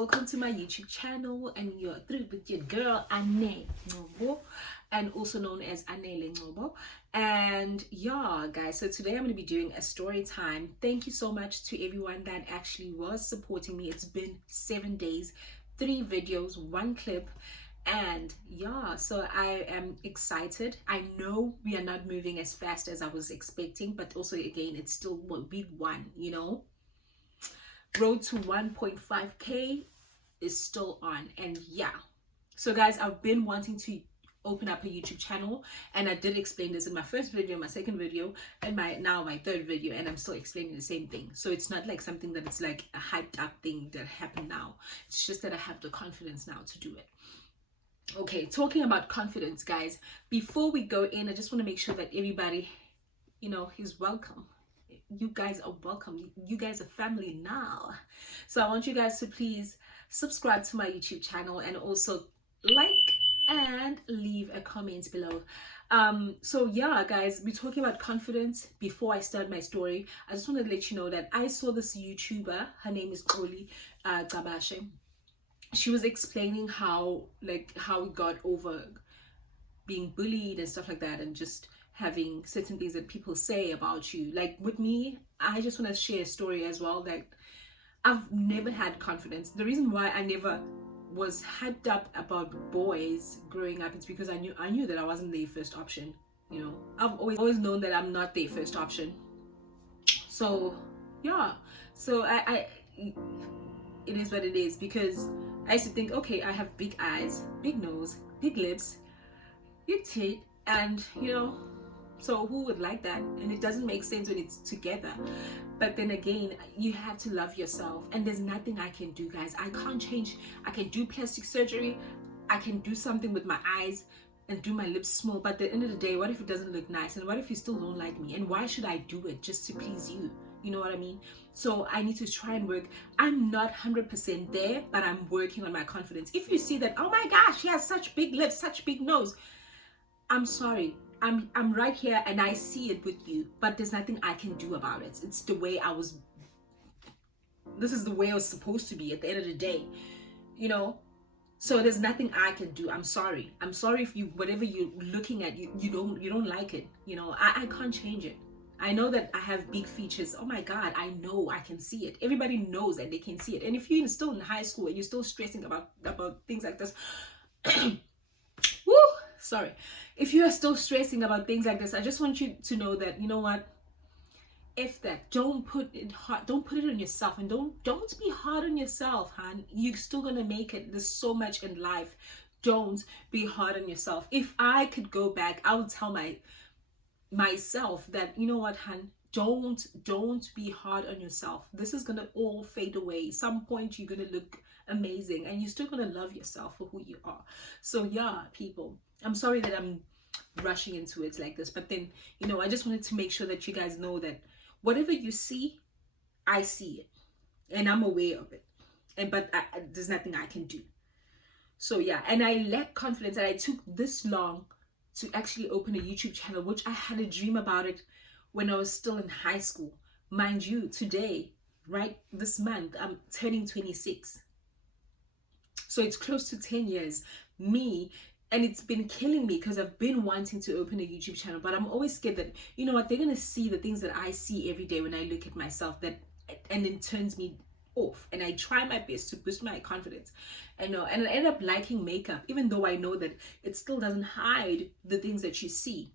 welcome to my YouTube channel, and you're through with your girl Acne, and also known as Acne. And yeah guys, so today I'm going to be doing a story time. Thank you so much to everyone that actually was supporting me. It's been 7 days, 3 videos, 1 clip, and yeah, so I am excited. I know we are not moving as fast as I was expecting, but also again, it's still week 1, you know. Road to 1.5k is still on. And yeah, so guys, I've been wanting to open up a YouTube channel, and I did explain this in my first video, my second video, and my third video, and I'm still explaining the same thing. So it's not like something that it's like a hyped up thing that happened now. It's just that I have the confidence now to do it. Okay, talking about confidence, guys, before we go in, I just want to make sure that everybody, you know, is welcome. You guys are welcome. You guys are family now. So I want you guys to please subscribe to my YouTube channel, and also like and leave a comment below. So yeah guys, we're talking about confidence. Before I start my story, I just want to let you know that I saw this YouTuber. Her name is Oli Gabashe. She was explaining how we got over being bullied and stuff like that, and just having certain things that people say about you. Like with me, I just want to share a story as well, that I've never had confidence. The reason why I never was hyped up about boys growing up is because I knew that I wasn't their first option. You know, I've always known that I'm not their first option. So yeah, so I it is what it is, because I used to think, okay, I have big eyes, big nose, big lips, big teeth, and you know, so who would like that? And it doesn't make sense when it's together. But then again, you have to love yourself, and there's nothing I can do, guys. I can't change. I can do plastic surgery, I can do something with my eyes and do my lips small, but at the end of the day, what if it doesn't look nice? And what if you still don't like me? And why should I do it just to please you? You know what I mean? So I need to try and work. I'm not 100% there, but I'm working on my confidence. If you see that, oh my gosh, she has such big lips, such big nose, I'm sorry. I'm right here and I see it with you, but there's nothing I can do about it. It's the way this is the way I was supposed to be at the end of the day, you know? So there's nothing I can do. I'm sorry. I'm sorry if whatever you're looking at, you don't like it. You know, I can't change it. I know that I have big features. Oh my God, I know, I can see it. Everybody knows that they can see it. And if you're still in high school and you're still stressing about things like this, woo, sorry. If you are still stressing about things like this, I just want you to know that, you know what? If that, don't put it on yourself, and don't be hard on yourself, hon. You're still gonna make it. There's so much in life. Don't be hard on yourself. If I could go back, I would tell myself that, you know what, hon, don't be hard on yourself. This is gonna all fade away. Some point you're gonna look amazing, and you're still gonna love yourself for who you are. So yeah, people, I'm sorry that I'm rushing into it like this, but then, you know, I just wanted to make sure that you guys know that whatever you see, I see it, and I'm aware of it, but there's nothing I can do. So yeah, and I lack confidence that I took this long to actually open a YouTube channel, which I had a dream about it when I was still in high school. Mind you, today, right, this month, I'm turning 26. So it's close to 10 years. And it's been killing me, because I've been wanting to open a YouTube channel, but I'm always scared that, you know what, they're going to see the things that I see every day when I look at myself, and it turns me off. And I try my best to boost my confidence. And I end up liking makeup, even though I know that it still doesn't hide the things that you see.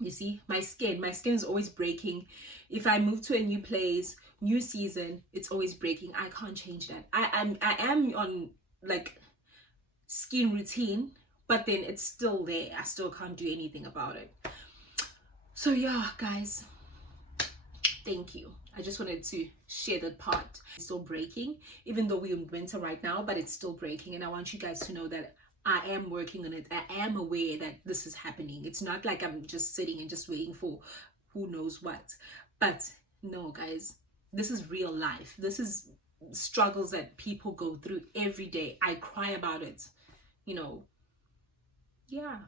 You see, my skin is always breaking. If I move to a new place, new season, it's always breaking. I can't change that. I am on like skin routine, but then it's still there. I still can't do anything about it. So yeah, guys, thank you. I just wanted to share that part. It's still breaking, even though we're in winter right now, but it's still breaking. And I want you guys to know that I am working on it. I am aware that this is happening. It's not like I'm just sitting and just waiting for who knows what. But no, guys, this is real life. This is struggles that people go through every day. I cry about it, you know. Yeah,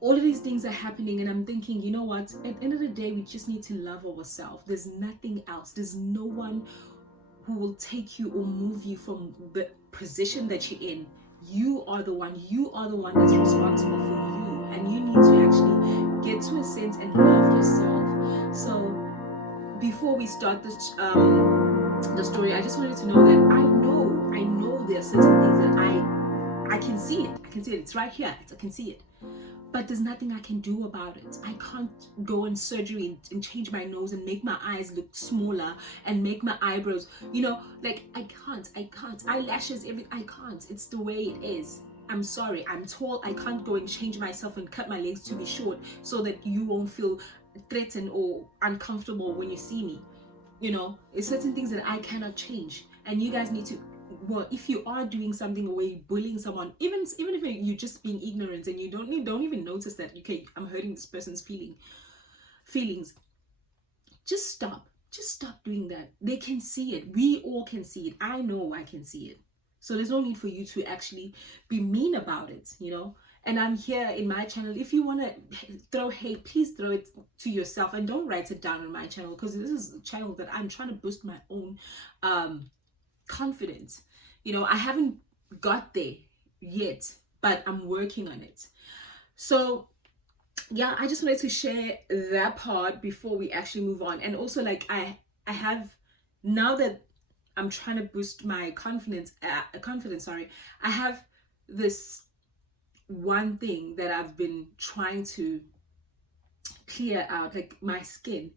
all of these things are happening, and I'm thinking, you know what, at the end of the day, we just need to love ourselves. There's nothing else. There's no one who will take you or move you from the position that you're in. You are the one that's responsible for you, and you need to actually get to a sense and love yourself. So before we start the story, I just wanted to know that I know there are certain things that I can see it. I can see it. It's right here. I can see it. But there's nothing I can do about it. I can't go in surgery and change my nose and make my eyes look smaller and make my eyebrows, like I can't. Eyelashes, I can't. It's the way it is. I'm sorry. I'm tall. I can't go and change myself and cut my legs to be short so that you won't feel threatened or uncomfortable when you see me. It's certain things that I cannot change. And you guys need to, well, if you are doing something where you're bullying someone, even if you're just being ignorant and you don't even notice that, okay, I'm hurting this person's feelings, just stop doing that. They can see it. We all can see it. I know I can see it. So there's no need for you to actually be mean about it, And I'm here in my channel. If you want to throw hate, please throw it to yourself and don't write it down on my channel, because this is a channel that I'm trying to boost my own confidence. I haven't got there yet, but I'm working on it. So yeah, I just wanted to share that part before we actually move on. And also, like, I have, now that I'm trying to boost my confidence, I have this one thing that I've been trying to clear out, like my skin.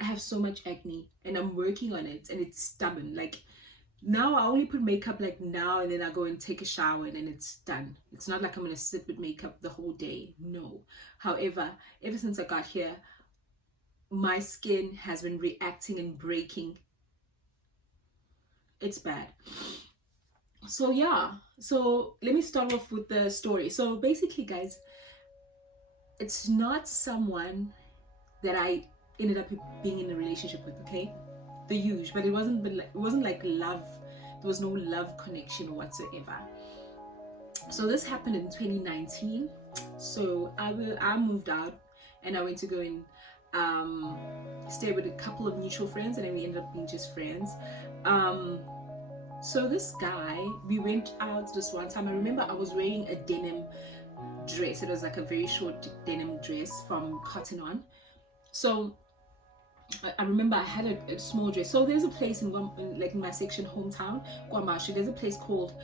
I have so much acne and I'm working on it, and it's stubborn. Like, now I only put makeup like now and then I go and take a shower and then it's done. It's not like I'm gonna sit with makeup the whole day. No. However, ever since I got here, my skin has been reacting and breaking. It's bad. So yeah, so let me start off with the story. So basically, guys, it's not someone that I ended up being in a relationship with, okay? The huge, but it wasn't like love. There was no love connection whatsoever. So this happened in 2019. So I moved out and I went to go and stay with a couple of mutual friends, and then we ended up being just friends. So this guy, we went out this one time. I remember I was wearing a denim dress. It was like a very short denim dress from Cotton On. So I remember I had a small dress. So there's a place in my section, hometown, Guamashi. There's a place called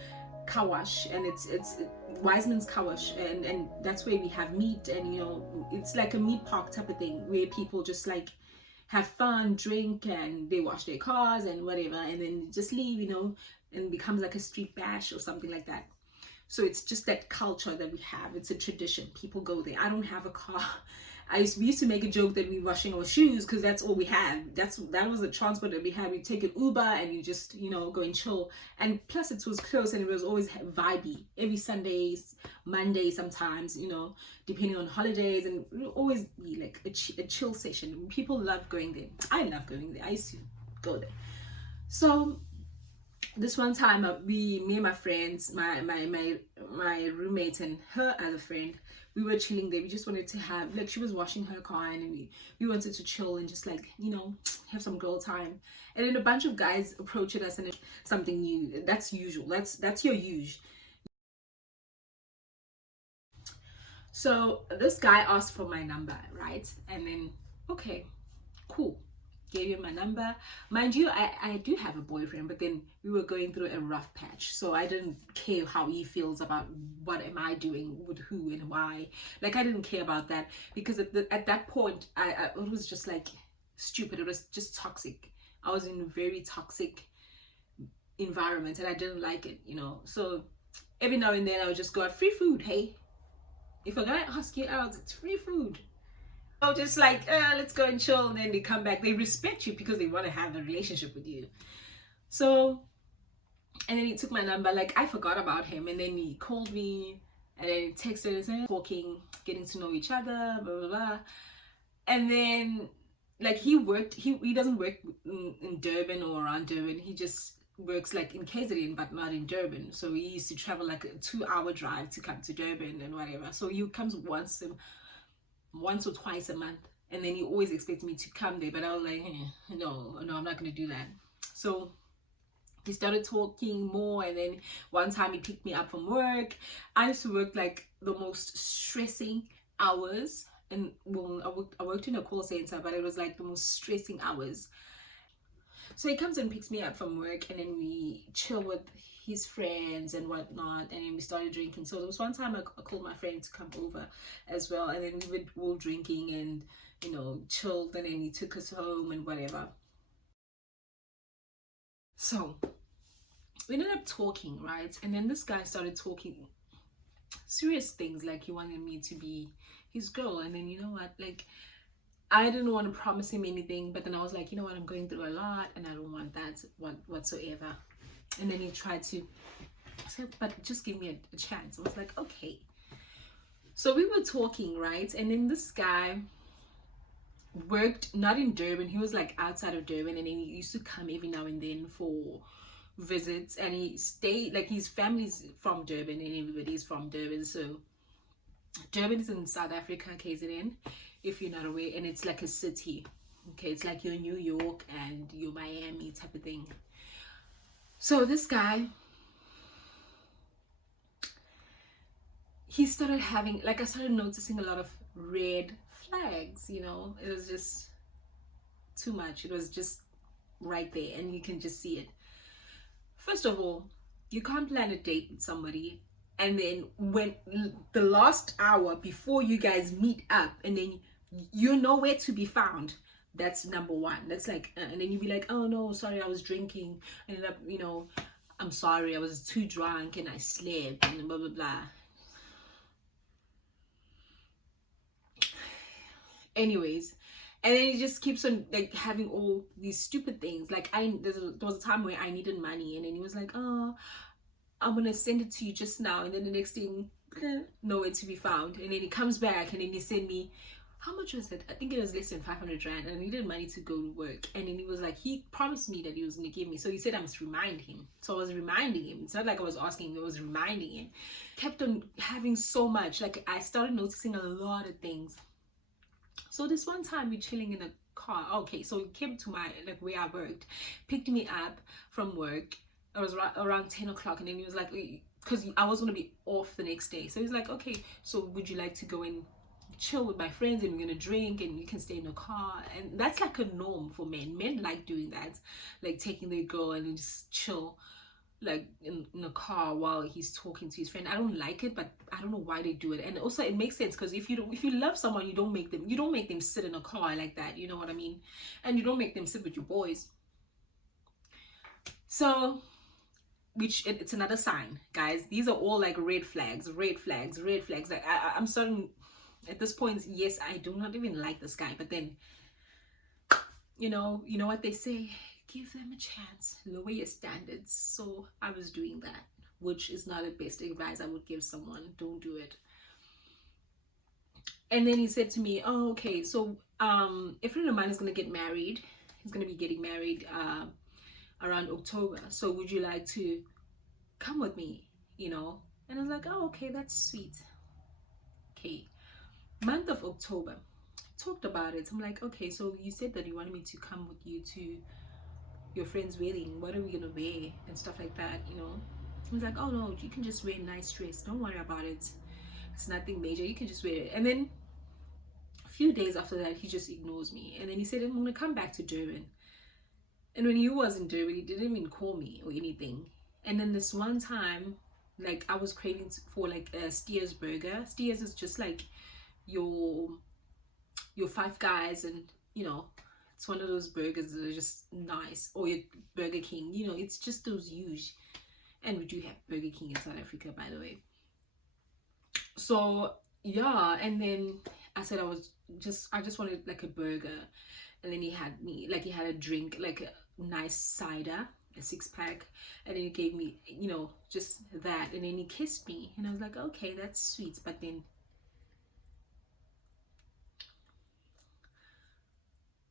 Kawash, and it's Wiseman's Kawash, and that's where we have meat, and it's like a meat park type of thing where people just like have fun, drink, and they wash their cars and whatever, and then just leave, and becomes like a street bash or something like that. So it's just that culture that we have. It's a tradition. People go there. I don't have a car. We used to make a joke that we were washing our shoes because that's all we had. That was the transport that we had. We take an Uber and you just, go and chill. And plus it was close and it was always vibey. Every Sundays, Monday sometimes, depending on holidays, and it would always be like a chill session. People love going there. I love going there. I used to go there. So this one time, me and my friends, my roommate and her other friend, we were chilling there. We just wanted to have, like, she was washing her car, and we wanted to chill and just like, have some girl time. And then a bunch of guys approached us, and it's something new. That's usual. That's your usual. So this guy asked for my number, right? And then, okay, cool. Gave him my number. Mind you, I do have a boyfriend, but then we were going through a rough patch, so I didn't care how he feels about what am I doing with who and why. Like, I didn't care about that, because at that point, it was just like stupid. It was just toxic. I was in a very toxic environment and I didn't like it, So every now and then I would just go out, free food, hey. If a guy asks you out, it's free food. Just like, let's go and chill, and then they come back. They respect you because they want to have a relationship with you. So, and then he took my number. Like, I forgot about him, and then he called me, and then he texted and said, talking, getting to know each other, blah blah blah. And then, like, he doesn't work in Durban or around Durban. He just works like in KZN, but not in Durban. So he used to travel like a 2-hour drive to come to Durban and whatever. So he comes once or twice a month, and then he always expected me to come there, but I was like, no, I'm not gonna do that. So he started talking more, and then one time he picked me up from work. I used to work like the most stressing hours, and well, I worked in a call center, but it was like the most stressing hours. So he comes and picks me up from work, and then we chill with his friends and whatnot, and then we started drinking. So there was one time I called my friend to come over as well, and then we were all drinking and, you know, chilled, and then he took us home and whatever. So we ended up talking, right? And then this guy started talking serious things, like he wanted me to be his girl. And then, you know what, like, I didn't want to promise him anything, but then I was like, you know what, I'm going through a lot and I don't want that whatsoever. And then he tried to say, but just give me a chance. I was like, okay. So we were talking, right? And then this guy worked not in Durban, he was like outside of Durban, and then he used to come every now and then for visits, and he stayed, like, his family's from Durban and everybody's from Durban. So Durban is in South Africa, KZN, if you're not aware, and it's like a city. Okay, it's like your New York and your Miami type of thing. So this guy, he started having, like, I started noticing a lot of red flags, you know. It was just too much. It was just right there, and you can just see it. First of all, you can't plan a date with somebody, and then when the last hour before you guys meet up, and then you're nowhere to be found. That's number one. That's like, and then you'd be like, oh no, sorry, I was drinking. I ended up, you know, I'm sorry, I was too drunk and I slept and blah blah blah. Anyways, and then he just keeps on like having all these stupid things. Like, there was a time where I needed money, and then he was like, oh, I'm gonna send it to you just now, and then the next thing, nowhere to be found. And then he comes back, and then he sent me, how much was it? I think it was less than 500 rand, and I needed money to go to work. And then he was like, he promised me that he was gonna give me, so he said I must remind him. So I was reminding him. It's not like I was asking him, I was reminding him. Kept on having so much, like, I started noticing a lot of things. So this one time we're chilling in a car. Okay, so he came to my, like, where I worked, picked me up from work. It was around 10 o'clock, and then he was like, because I was going to be off the next day. So he's like, okay, so would you like to go and chill with my friends, and we're going to drink, and you can stay in the car? And that's like a norm for men. Men like doing that, like taking their girl and just chill, like in a car while he's talking to his friend. I don't like it, but I don't know why they do it. And also it makes sense, because if you love someone, you don't make them sit in a car like that, you know what I mean? And you don't make them sit with your boys. So, which it's another sign, guys. These are all like red flags. Like, I'm starting at this point. Yes, I do not even like this guy, but then, you know what they say, give them a chance, lower your standards. So I was doing that, which is not the best advice I would give someone. Don't do it. And then he said to me, oh, okay, so a friend of mine is going to get married. He's going to be getting married around October, so would you like to come with me, you know? And I was like, oh, okay, that's sweet. Okay, month of October, talked about it. I'm like, okay, so you said that you wanted me to come with you to your friend's wedding. What are we gonna wear and stuff like that, you know? He was like, oh no, you can just wear a nice dress, don't worry about it, it's nothing major, you can just wear it. And then a few days after that, he just ignores me, and then he said, I'm gonna come back to Durban. And when he was in Durban, he didn't even call me or anything. And then this one time, like, I was craving for like a Steers burger. Steers is just like your Five Guys, and you know, it's one of those burgers that are just nice, or your Burger King, you know, it's just those huge. And we do have Burger King in South Africa, by the way. So yeah, and then I said I just wanted like a burger, and then he had a drink, like a nice cider, a 6-pack, and then he gave me, you know, just that, and then he kissed me, and I was like, okay, that's sweet. But then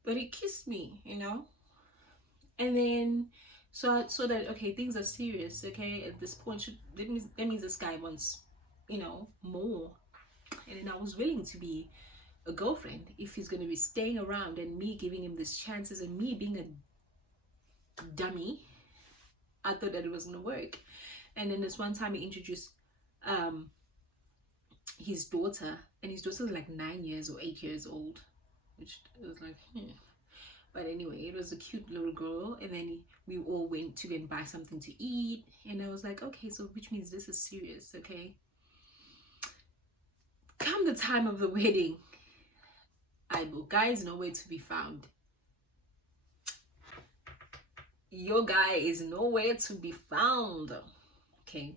he kissed me, you know. And then so that, okay, things are serious, okay, at this point, that means this guy wants, you know, more. And then I was willing to be a girlfriend if he's going to be staying around, and me giving him these chances, and me being a dummy, I thought that it was gonna work. And then this one time he introduced his daughter, and his daughter was like 9 years or 8 years old, which was like, But anyway, it was a cute little girl, and then we all went to go and buy something to eat, and I was like, okay, so which means this is serious, okay? Come the time of the wedding, guy is nowhere to be found. Your guy is nowhere to be found, okay?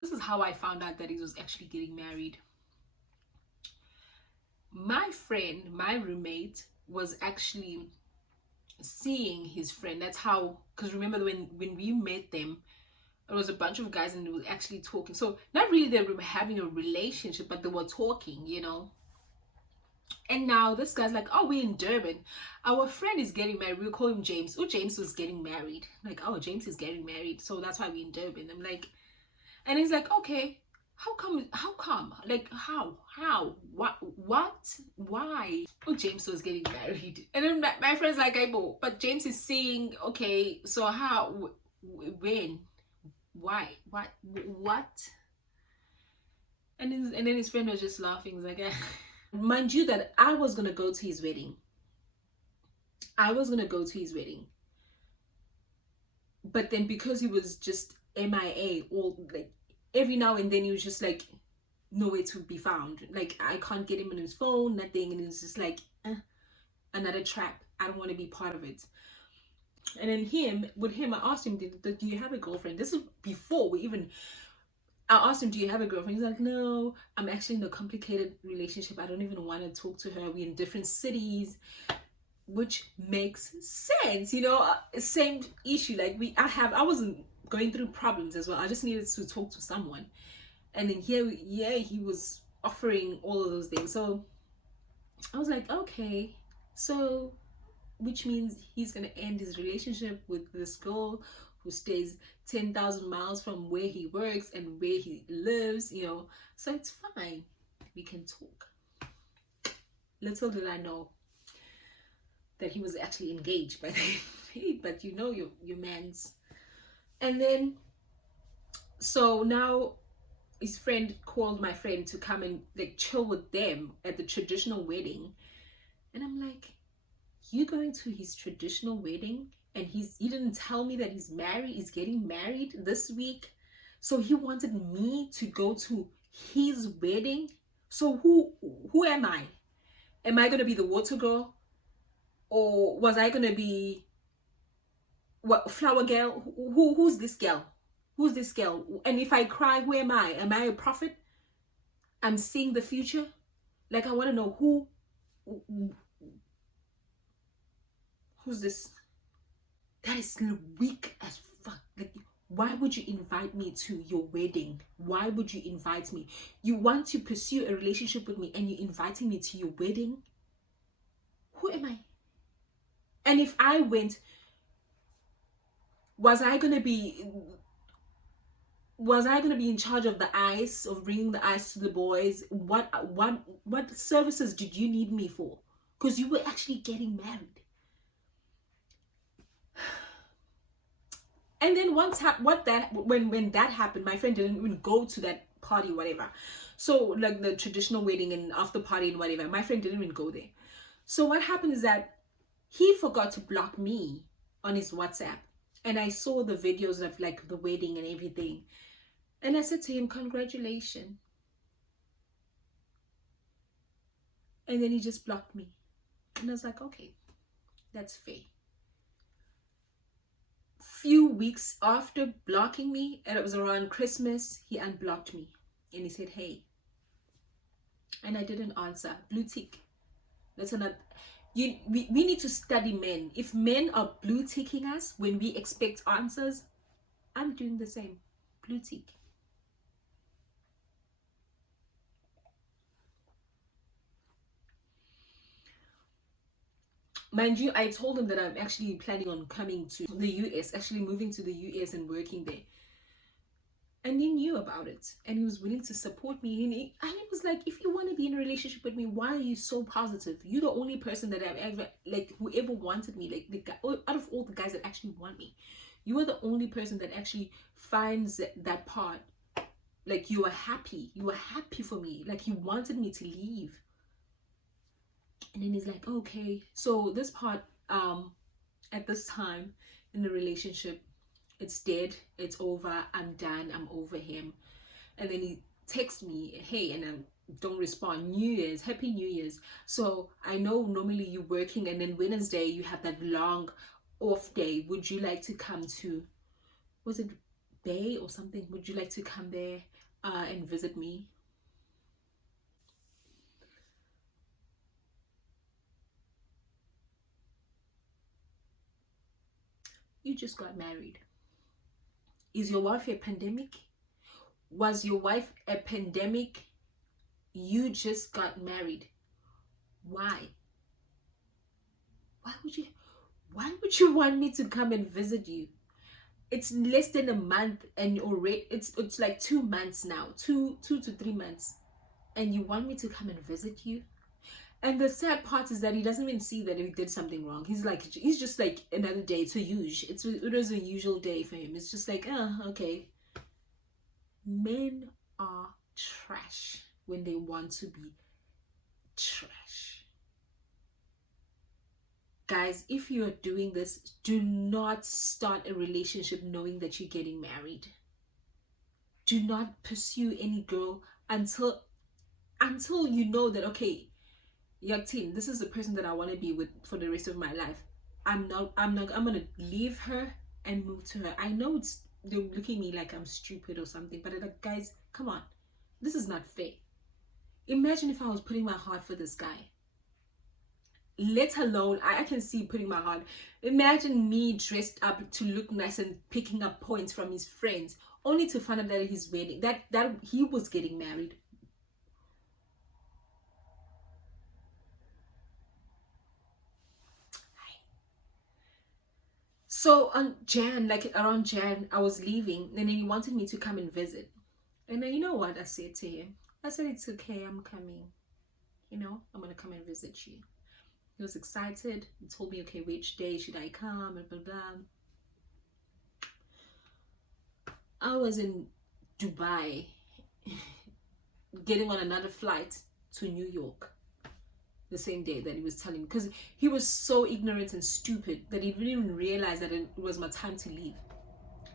This is how I found out that he was actually getting married. My friend, my roommate, was actually seeing his friend. That's how, because remember when we met them, it was a bunch of guys and they were actually talking. So not really they were having a relationship, but they were talking, you know. And now this guy's like, oh, we're in Durban. Our friend is getting married. We'll call him James. Oh, James was getting married. Like, oh, James is getting married. So that's why we're in Durban. I'm like, and he's like, okay, how come? Like, how? What? Why? Oh, James was getting married. And then my friend's like, hey, but James is saying, okay, so how? When? Why? What? And then his friend was just laughing. He's like, mind you that I was gonna go to his wedding. But then because he was just MIA, or like every now and then he was just like nowhere to be found. Like I can't get him on his phone, nothing, and it's just like another trap. I don't want to be part of it. And then with him, I asked him, do you have a girlfriend? This is before we even. I asked him, do you have a girlfriend? He's like, no, I'm actually in a complicated relationship. I don't even want to talk to her. We're in different cities, which makes sense, you know. Same issue. Like I wasn't going through problems as well. I just needed to talk to someone. And then he was offering all of those things. So I was like, okay, so which means he's gonna end his relationship with this girl who stays 10,000 miles from where he works and where he lives, you know. So it's fine, we can talk. Little did I know that he was actually engaged, but you know your man's. And then so now his friend called my friend to come and like chill with them at the traditional wedding, and I'm like, you going to his traditional wedding and he didn't tell me that he's getting married this week? So he wanted me to go to his wedding. So who am I? Am I gonna be the water girl, or was I gonna be what flower girl? Who's this girl? Who's this girl? And if I cry, who am I? Am I a prophet? I'm seeing the future. Like I want to know who's this? That is weak as fuck. Like, why would you invite me to your wedding? Why would you invite me? You want to pursue a relationship with me and you're inviting me to your wedding? Who am I? And if I went, was I gonna be in charge of the ice, of bringing the ice to the boys? What services did you need me for? Because you were actually getting married. And then when that happened, my friend didn't even go to that party, whatever. So like the traditional wedding and after party and whatever, my friend didn't even go there. So what happened is that he forgot to block me on his WhatsApp. And I saw the videos of like the wedding and everything. And I said to him, congratulations. And then he just blocked me. And I was like, okay, that's fair. Few weeks after blocking me, and it was around Christmas, he unblocked me. And he said, hey. And I didn't answer. Blue tick. That's another. We need to study men. If men are blue ticking us when we expect answers, I'm doing the same. Blue tick. Mind you, I told him that I'm actually planning on coming to the US, actually moving to the US and working there. and he knew about it, and he was willing to support me. And he was like, if you want to be in a relationship with me, why are you so positive? You're the only person that I've ever, like, whoever wanted me, like the guy out of all the guys that actually want me, you are the only person that actually finds that part, like, you were happy for me, like you wanted me to leave. And then he's like, okay, so this part, at this time in the relationship, it's dead, it's over, I'm done, I'm over him. And then he texts me, hey, and I don't respond. New Year's, happy New Year's. So I know normally you're working, and then Wednesday you have that long off day. Would you like to come to, was it Bay or something? Would you like to come there and visit me? You just got married. Is your wife a pandemic? Was your wife a pandemic? You just got married. Why? Why would you want me to come and visit you? It's less than a month, and already it's like 2 months now, two to 3 months, and you want me to come and visit you? And the sad part is that he doesn't even see that he did something wrong. He's just like another day. It was a usual day for him. It's just like, oh, okay. Men are trash when they want to be trash. Guys, if you are doing this, do not start a relationship knowing that you're getting married. Do not pursue any girl until you know that, okay, Yaktin, this is the person that I want to be with for the rest of my life. I'm gonna leave her and move to her. I know they're looking at me like I'm stupid or something, but like, guys, come on, this is not fair. Imagine if I was putting my heart for this guy. Let alone, I can see putting my heart. Imagine me dressed up to look nice and picking up points from his friends, only to find out that his wedding, that he was getting married. So on around Jan, I was leaving, and then he wanted me to come and visit. And then, you know what I said to him? I said, it's okay, I'm coming. I'm gonna come and visit you. He was excited. He told me, okay, which day should I come, and blah blah. I was in Dubai, getting on another flight to New York the same day that he was telling me, because he was so ignorant and stupid that he didn't even realize that it was my time to leave.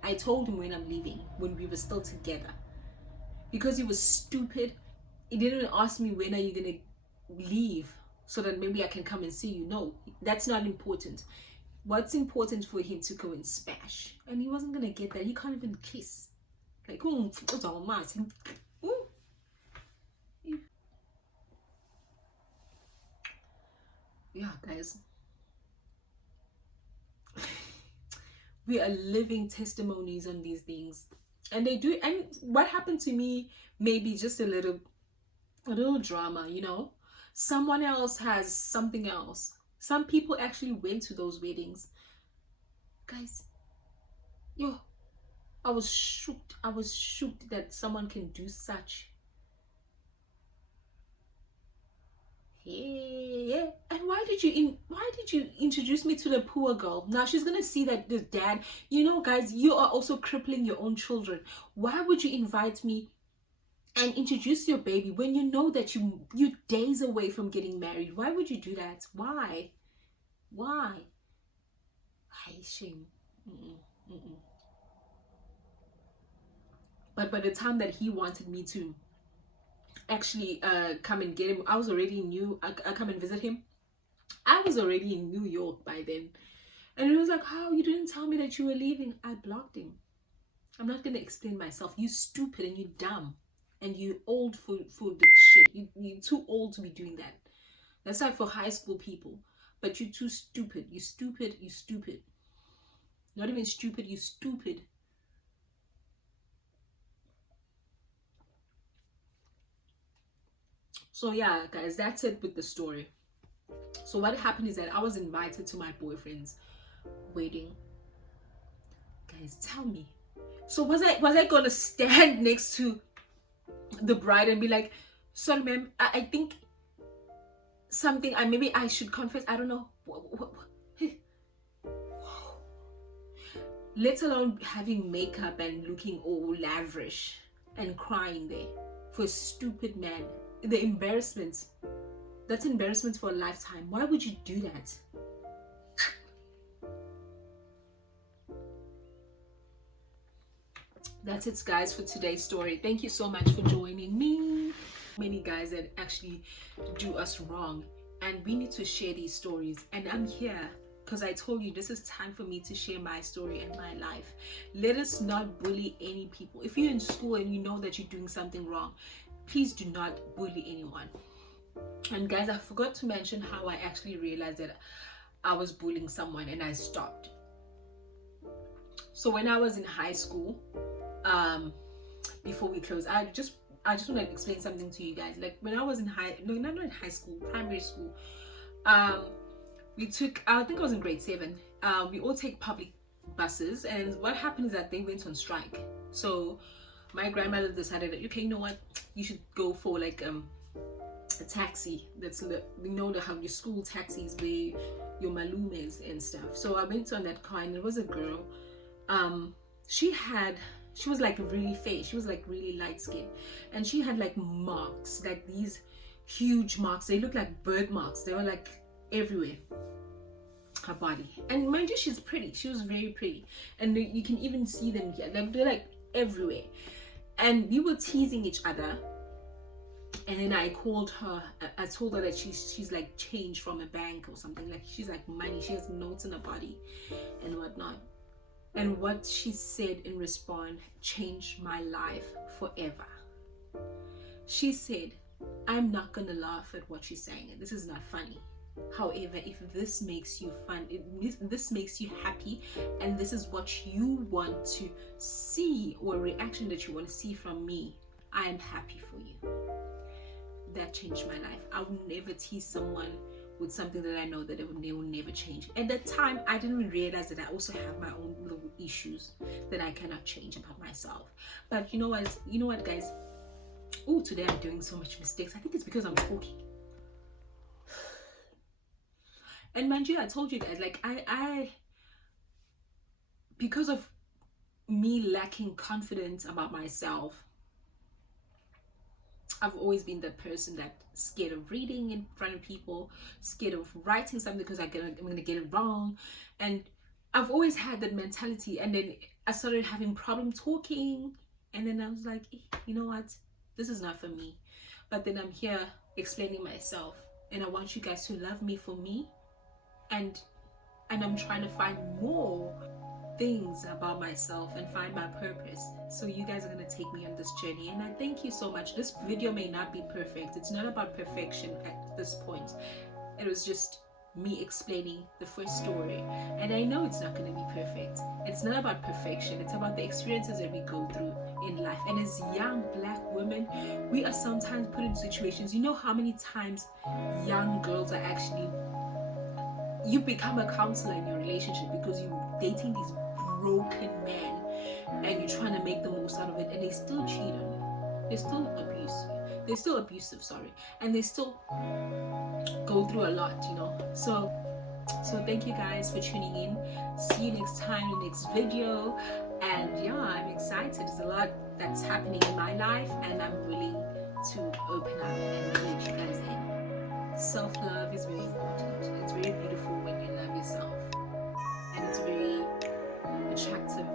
I told him when I'm leaving, when we were still together. Because he was stupid, he didn't even ask me, when are you gonna leave, so that maybe I can come and see you. No, that's not important. What's important for him to go and smash, and he wasn't gonna get that. He can't even kiss. Like, yeah, guys. We are living testimonies on these things, and they do. And what happened to me, maybe just a little drama, someone else has something else. Some people actually went to those weddings, guys. Yo, I was shocked that someone can do such. Yeah. And why did you introduce me to the poor girl? Now she's gonna see that the dad, guys, you are also crippling your own children. Why would you invite me and introduce your baby when you know that you're days away from getting married? Why would you do that? Why? Shame. But by the time that he wanted me to actually come and get him, I was already come and visit him. I was already in New York by then. And he was like, how, you didn't tell me that you were leaving? I blocked him. I'm not going to explain myself. You stupid and you dumb. And you old for the shit. You're too old to be doing that. That's like for high school people. But you're too stupid. You stupid. Not even stupid, you stupid. So yeah, guys, that's it with the story. So what happened is that I was invited to my boyfriend's wedding. Guys, tell me, So was I gonna stand next to the bride and be like, sorry ma'am, I think something, maybe I should confess, I don't know. Let alone having makeup and looking all lavish and crying there for a stupid man. The embarrassment, that's embarrassment for a lifetime. Why would you do that? That's it, guys, for today's story. Thank you so much for joining me. Many guys that actually do us wrong, and we need to share these stories. And I'm here because I told you this is time for me to share my story and my life. Let us not bully any people. If you're in school and you know that you're doing something wrong, please do not bully anyone. And guys, I forgot to mention how I actually realized that I was bullying someone and I stopped. So when I was in high school, before we close, I just want to explain something to you guys. Like when I was in not in high school, primary school, we took, I think I was in grade 7, we all take public buses, and what happened is that they went on strike. So my grandmother decided that, okay, you know what, you should go for like a taxi. That's, we know how your school taxis where your malumes and stuff. So I went on that car, and there was a girl. She was like really fair. She was like really light skinned, and she had like marks, like these huge marks. They looked like bird marks. They were like everywhere, her body. And mind you, she's pretty. She was very pretty, and you can even see them here. Like they're like everywhere. And we were teasing each other. And then I called her. I told her that she's like changed from a bank or something. Like she's like money. She has notes in her body and whatnot. And what she said in response changed my life forever. She said, I'm not gonna laugh at what she's saying. This is not funny. However, if this makes you fun, this makes you happy, and this is what you want to see, or a reaction that you want to see from me, I am happy for you. That changed my life. I will never tease someone with something that I know that they will never change. At that time, I didn't realize that I also have my own little issues that I cannot change about myself. But you know what, guys? Oh, today I'm doing so much mistakes. I think it's because I'm talking. And mind you, I told you guys, like I because of me lacking confidence about myself, I've always been that person that's scared of reading in front of people, scared of writing something because I'm gonna get it wrong. And I've always had that mentality. And then I started having problem talking, and then I was like, you know what, this is not for me. But then I'm here explaining myself, and I want you guys to love me for me, and I'm trying to find more things about myself and find my purpose. So you guys are going to take me on this journey, and I thank you so much. This video may not be perfect. It's not about perfection at this point. It was just me explaining the first story, and I know it's not going to be perfect. It's not about perfection. It's about the experiences that we go through in life. And as young black women, we are sometimes put in situations, you know how many times young girls are actually, you become a counselor in your relationship because you're dating these broken men and you're trying to make the most out of it, and they still cheat on you, they still abuse you, they're still abusive, and they still go through a lot, you know. So thank you guys for tuning in. See you next time in the next video. And yeah, I'm excited. There's a lot that's happening in my life, and I'm willing to open up and let you guys in. Self-love is very important. It's very beautiful when you love yourself, and it's very attractive